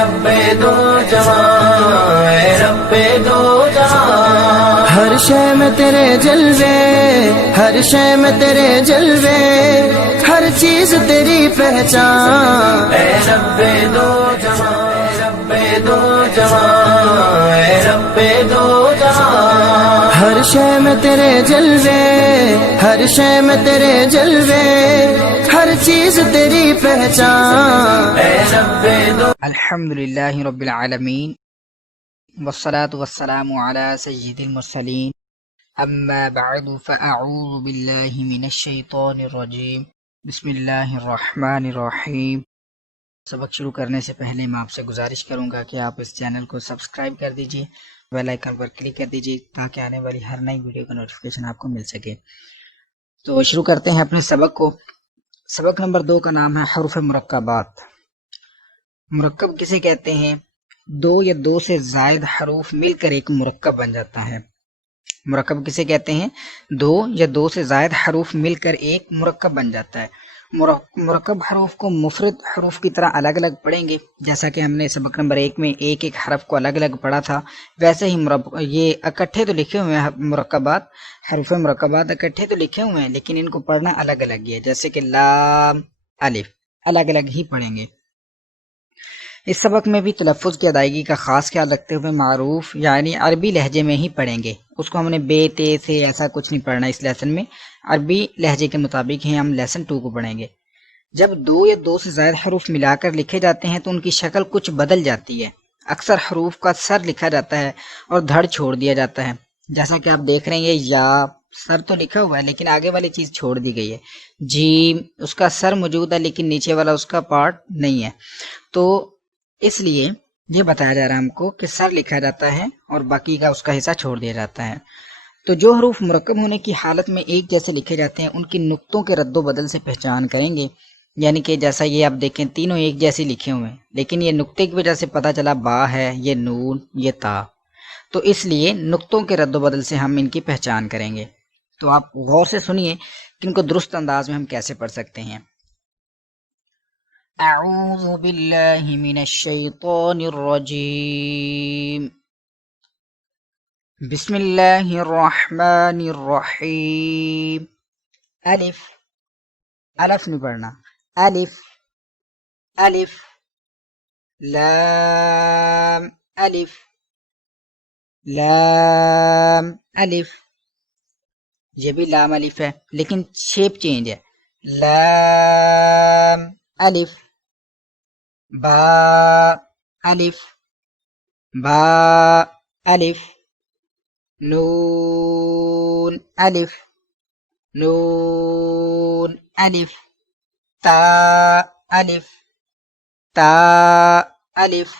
रब्बे दो जहां, ऐ रब्बे दो जहां। हर शय में तेरे जलवे, हर शय में तेरे जलवे, हर चीज तेरी पहचान। ऐ रब्बे दो जहां, रब्बे दो जहां, ऐ रब्बे दो जहां। हर शय में तेरे जलवे, हर शय में तेरे जलवे, हर चीज तेरी पहचान। ऐ रब्बे दो। अल्हम्दुलिल्लाहि रब्बिल आलमीन वस्सलातु वस्सलामु अला सय्यिदिल मुरसलीन अम्मा बअदु फअऊज़ु बिल्लाहि मिनश शैतानिर रजीम बिस्मिल्लाहिर रहमानिर रहीम। सबक शुरू करने से पहले मैं आपसे गुजारिश करूंगा कि आप इस चैनल को सब्सक्राइब कर दीजिए, बेल आइकन पर क्लिक कर दीजिए ताकि आने वाली हर नई वीडियो का नोटिफिकेशन आपको मिल सके। तो शुरू करते हैं अपने सबक को। सबक नंबर 2 का नाम है हरूफ मुरक्कबात। मुरक्कब किसे कहते हैं? दो या दो से जायद हरूफ मिलकर एक मुरक्कब बन जाता है। मुरक्कब किसे कहते हैं? दो या दो से जायद हरूफ मिलकर एक मुरक्कब बन जाता है। मुरक्कब हरूफ को मुफरद हरूफ की तरह अलग अलग पढ़ेंगे, जैसा कि हमने सबक नंबर 1 में एक एक हरफ को अलग अलग पढ़ा था। वैसे ही ये इकट्ठे तो लिखे हुए हैं मुरक्कबात, हरूफ मुरक्कबात इकट्ठे तो लिखे हुए हैं, लेकिन इनको पढ़ना अलग अलग ही है। जैसे कि लाम, अलिफ अलग अलग ही पढ़ेंगे। इस सबक में भी तलफ़्फ़ुज़ की अदायगी का ख़ास ख्याल रखते हुए मारूफ यानी अरबी लहजे में ही पढ़ेंगे। उसको हमने बे ते से ऐसा कुछ नहीं पढ़ना। इस लेसन में अरबी लहजे के मुताबिक ही हम लेसन 2 को पढ़ेंगे। जब दो या दो से ज़्यादा हरूफ मिलाकर लिखे जाते हैं तो उनकी शक्ल कुछ बदल जाती है। अक्सर हरूफ का सर लिखा जाता है और धड़ छोड़ दिया जाता है, जैसा कि आप देख रहे हैं। या सर तो लिखा हुआ है लेकिन आगे वाली चीज़ छोड़ दी गई है। जीम, उसका सर मौजूद है लेकिन नीचे वाला उसका पार्ट नहीं है, तो इसलिए ये बताया जा रहा है हमको कि सर लिखा जाता है और बाकी का उसका हिस्सा छोड़ दिया जाता है। तो जो हरूफ मुरक्कब होने की हालत में एक जैसे लिखे जाते हैं उनकी नुक्तों के रद्दो बदल से पहचान करेंगे। यानी कि जैसा ये आप देखें तीनों एक जैसे लिखे हुए हैं, लेकिन ये नुक्ते की वजह से पता चला बा है, ये नून, ये ता, तो इसलिए नुक्तों के रद्दो बदल से हम इनकी पहचान करेंगे। तो आप गौर से सुनिए कि इनको दुरुस्त अंदाज में हम कैसे पढ़ सकते हैं। अऊज़ु बिल्लाहि मिनश शैतानिर रजीम बिस्मिल्लाहिर रहमानिर रहीम। अलिफ, अलिफ नहीं पढ़ना, अलिफ अलिफ। लाम अलिफ, लाम अलिफ। ये भी लाम अलिफ है लेकिन शेप चेंज है। लाम अलिफ। बा अलिफ, बा अलिफ। नून अलिफ, नून अलिफ। ता अलिफ, ता अलिफ।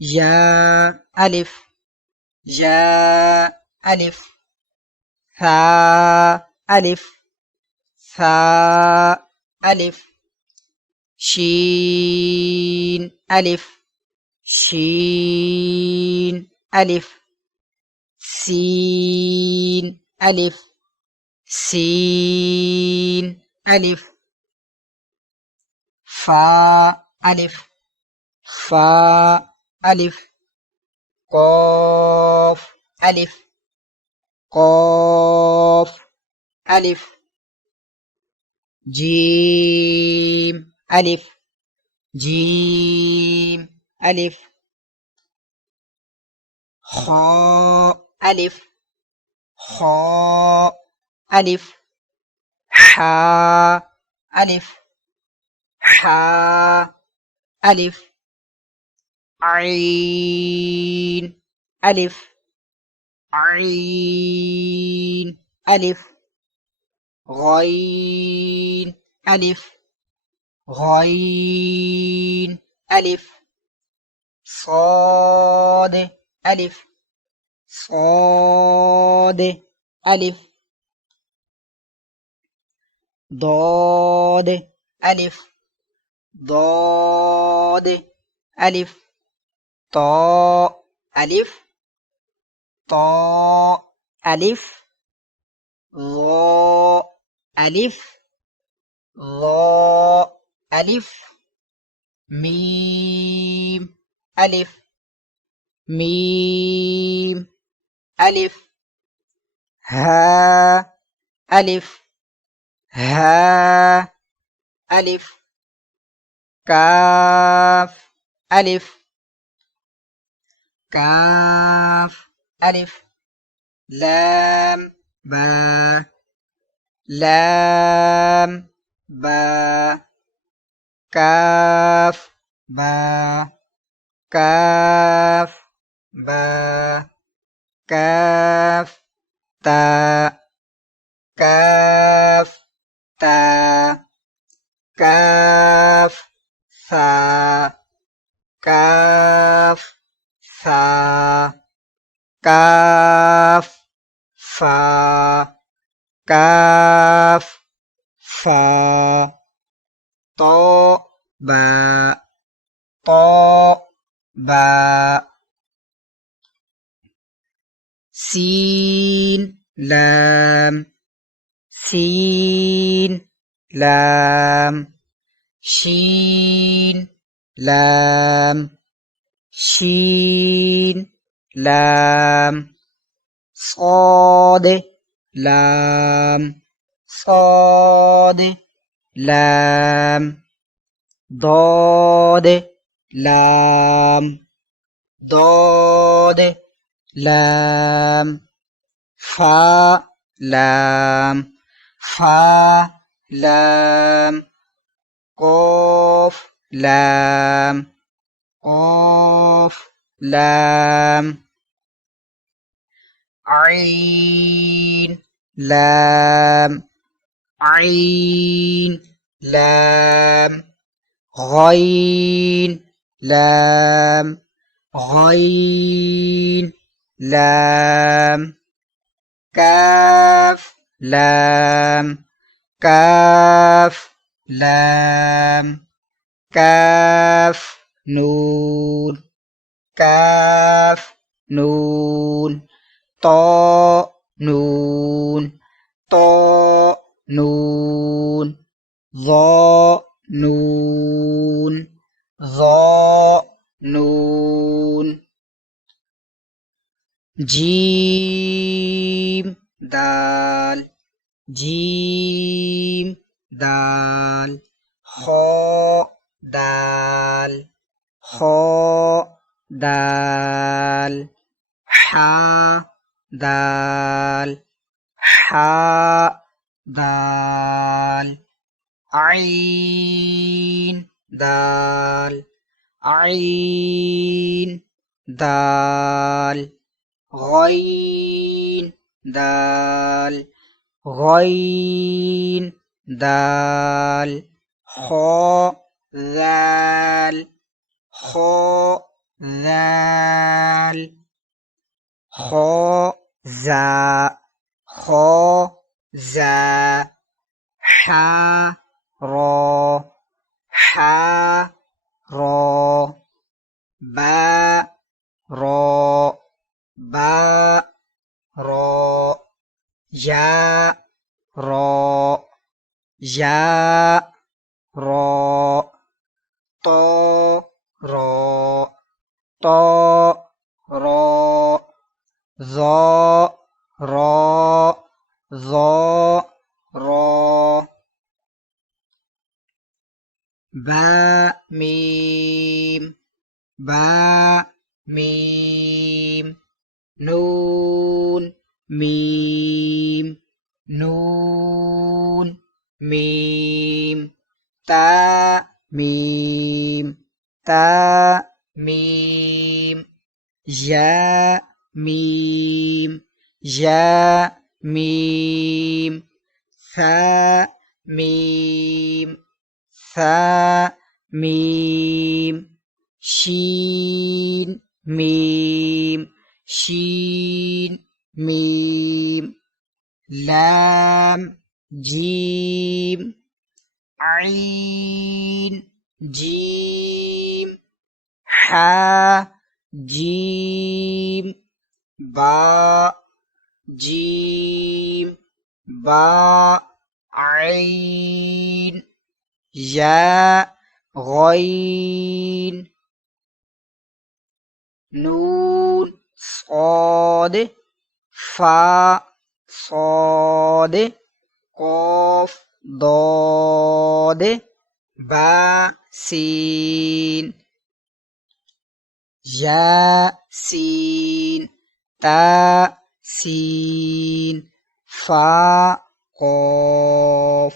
या अलिफ, या अलिफ। सा अलिफ, सा अलिफ। शीन अलिफ, शीन अलिफ। सीन अलिफ, सीन अलिफ। फा अलिफ, फा अलिफ। कॉफ अलिफ, कॉफ अलिफ। जीम अलिफ, जीम अलिफ। खा अलिफ, खा अलिफ। हा अलिफ, हा अलिफ। आइन अलिफ, आइन अलिफ। गॉइन अलिफ, गॉइन अलिफ। صاد अलिफ, صاد अलिफ। ضاد अलिफ, ضاد अलिफ। طا अलिफ, طا अलिफ। ظا अलिफ, ظا अलिफ। मीम ألف ميم ألف ها ألف ها ألف كاف ألف كاف ألف لام با لام با كاف با كاف با كاف تا كاف تا كاف ثا كاف ثا كاف فا كاف فا طو با طو با سين لام سين لام شين لام شين لام صاد لام صاد لام ضاد لام ضاد لام فا لام فا لام قاف لام قاف لام عين لام عين لام غين لام غين لام كاف لام كاف لام كاف نون كاف نون طاء نون طاء نون ظاء نون ظاء نون جيم دال جيم دال خاء دال خاء دال حا دال حاء دال عين دال عين دال غين دال غين دال خاء ذال خاء ذال خاء ذا خاء ذا حا را حا را با را با را یا را یا را طا را طا را ظا را ظا را با میم با میم نون میم نون میم تا میم تا میم یا میم یا میم ثا میم ثا میم شین میم شین میم لام جیم عين جيم حا جيم با جيم با عين يا غين नून सौद फा सौद कौफ दौद बा सीन या सीन ता सीन फा कौफ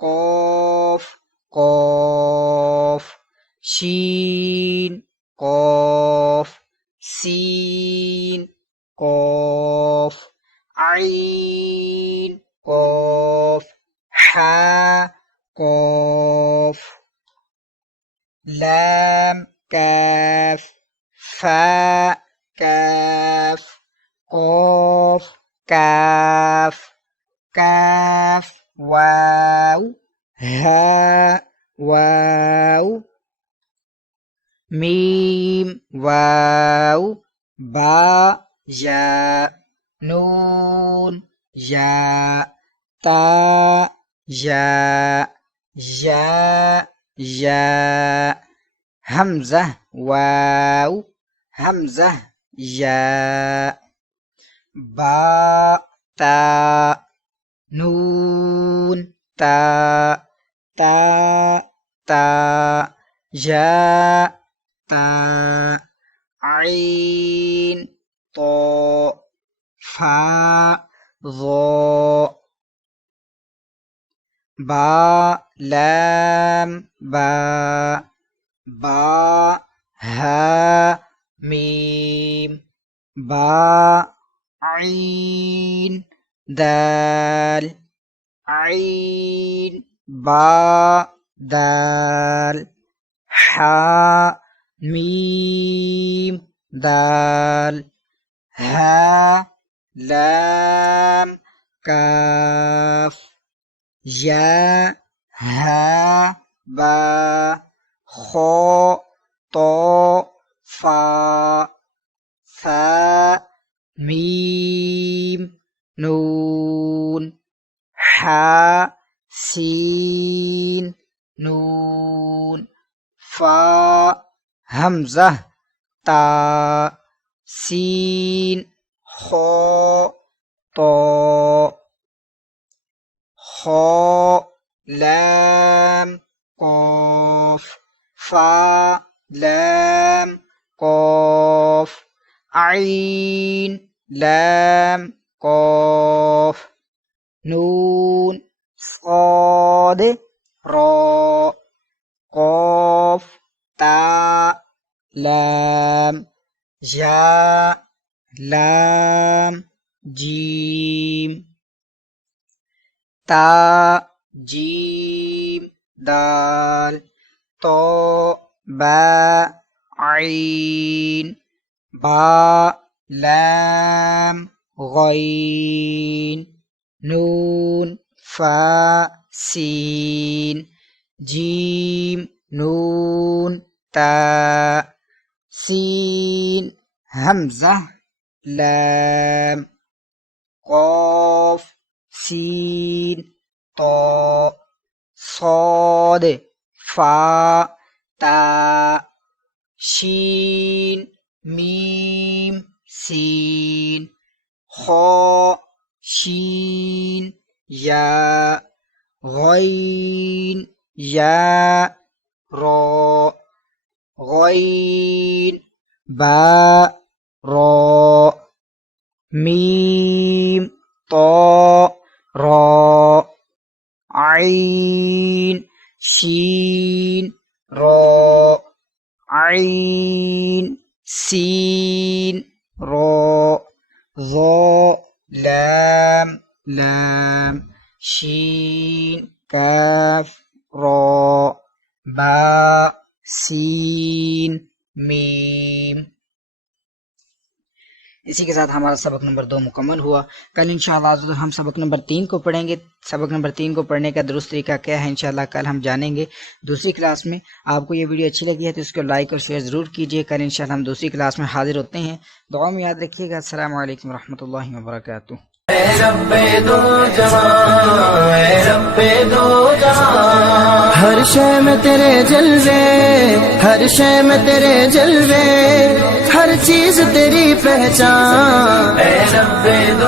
कौफ कौफ शीन कौफ सीन कौफ आइन कौफ हा कौफ लाम काफ फा काफ कौफ काफ काफ वाव हा वाव मीम वाव बा या नून या ता या या हमजा वाव हमजा या बा ता नून ता ता ता या ता आइन तो फा ज़ो बा लाम बा बा हा मीम बा आइन दाल आइन बा दाल हा मीम दाल हा लाम काफ या हा बा खो तो फा सा मीम नून हा सीन नून फा हमजा ता सीन खो तो खो लाम कौफ फा लाम कौफ आइन लाम कौफ नून सौद रो कौफ ता लाम या लाम जीम ता जीम दाल तो बा आइन बा लाम गैन नून फा सीन जीम नून ता सीन हमजा लाम कौफ सीन तो صاد फा ता शीन मीम सीन खो शीन या गैन या रो गैन बा रो मीम तो रो आइन शीन रो आइन सीन रो ज़ो लाम लाम शीन काफ रो बा सीन मीम। इसी के साथ हमारा सबक नंबर 2 मुकम्मल हुआ। कल इंशाअल्लाह हम सबक नंबर 3 को पढ़ेंगे। सबक नंबर 3 को पढ़ने का दुरुस्त तरीका क्या है इंशाअल्लाह कल हम जानेंगे दूसरी क्लास में। आपको ये वीडियो अच्छी लगी है तो इसको लाइक और शेयर ज़रूर कीजिए। कल इंशाअल्लाह हम दूसरी क्लास में हाजिर होते हैं। दुआ में याद रखिएगा। अस्सलामु अलैकुम रहमतुल्लाहि व बरकातुहू। हर शय में तेरे जलवे, हर शय में तेरे जलवे, हर चीज तेरी पहचान। ऐ रब्बे दो